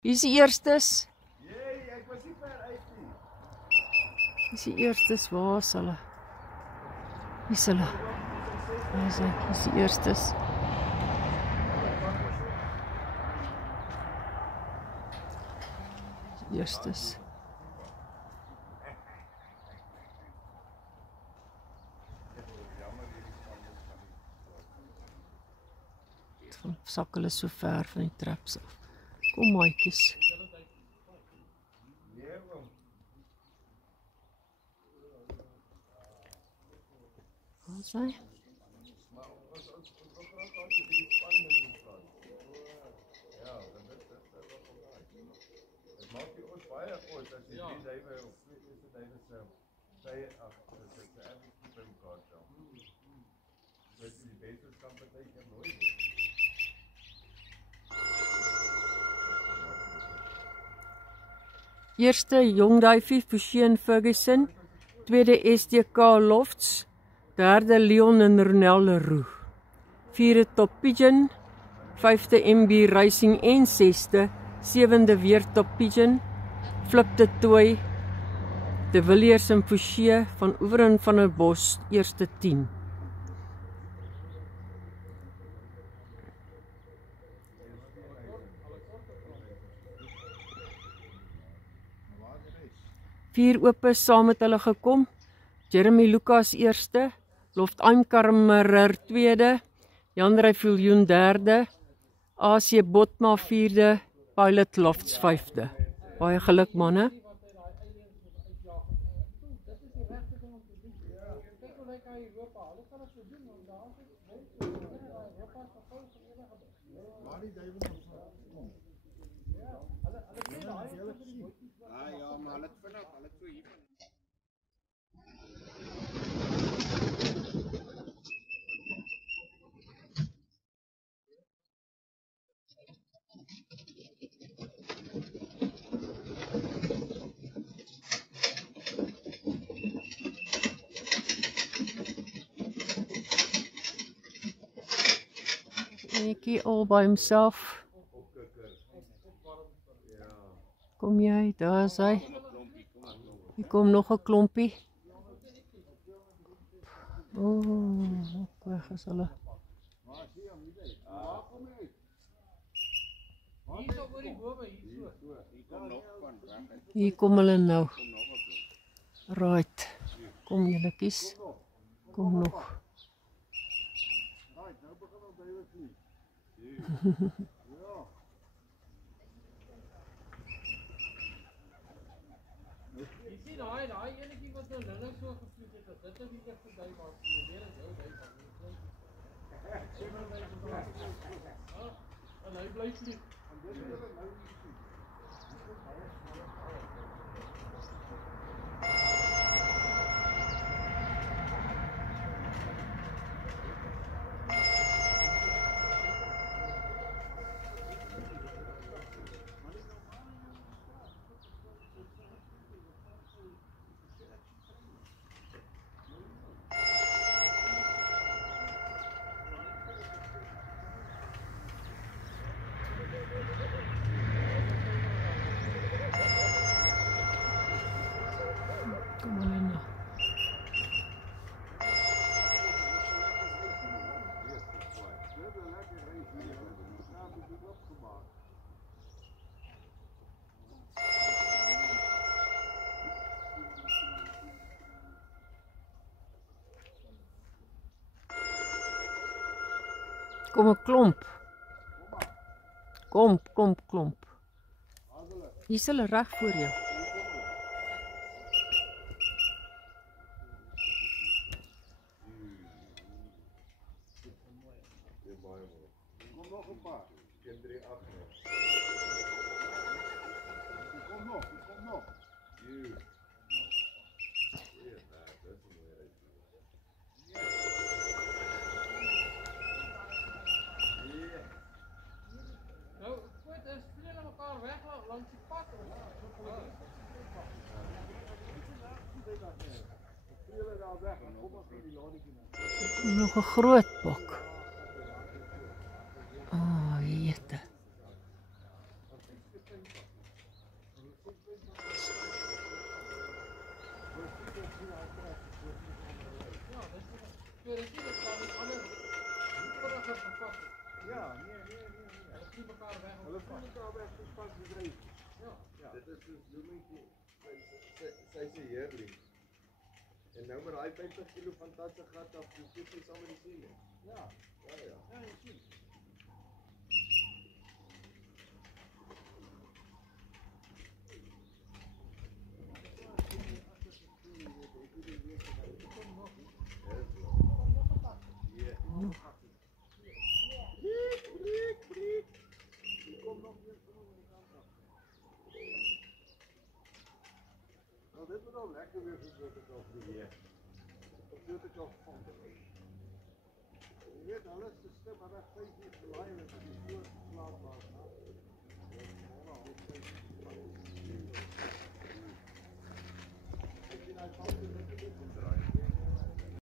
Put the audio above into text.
Wie is die eerstes? Jee, ek was nie ver uit nie. Wie is die eerstes? Waar is hulle? Wie is hulle? Waar is hy? Wie is die eerstes? Die eerstes. Sak hulle so ver van die traps af. Kom maatjies. Waar is hy? Eerste Jongduifie Fushien Ferguson, tweede SDK Lofts, derde Leon en Ronel Leroux, vierde Top Pigeon, vyfde MB Racing en sesde, sewende weer Top Pigeon, Flip de Tooi, De Villiers en Fouché van Oever van der Bos, eerste 10. Vier ope saam met hulle gekom. Jeremy Lucas eerste, Loft Aimkarmerer tweede, Jan Reyfiljoen derde, AC Botma vierde, Pilot Lofts vyfde. Baie geluk manne. Ekkie al by homself. Kom jy, daar is hy. Hier kom nog 'n klompie. Ook weg is hulle. Hier kom hulle nou. Right. Kom julliekies. Kom nog. Jy sien daai enetjie wat nou nou so gevlieg het, dit is die eerste dui maar weer is jou dui van. En hy bly vlieg. En dis hulle nou nie sien. Kom hulle nou. Kom 'n klomp. Klomp. Hier is hulle reg voor jou. Kom nog 'n paar. Teen 3 8. Kom nog. Nou, goed, is speel mekaar weg langs die pad of Nog 'n groot bok. Jette. So dis nie dat daar met ander vorige vervat het. Ja, nee. Hulle sien mekaar weg op Hulle die voel pad. mekaar weg soos pas bedryf. Ja. Ja. Dit is soos Bloemetjie. Sy's 'n heerling. En nou met daai 50 kg van tatse gat af, dis net saam met die sien. Ja. Ja. Ja, jy sien. Nou, dit moet al lekker weer soos wat ek al probeer. Of dit ek al van. Jy weet, alles is te maar 5 uur gelaai en dit is so slaapbaar. Ja,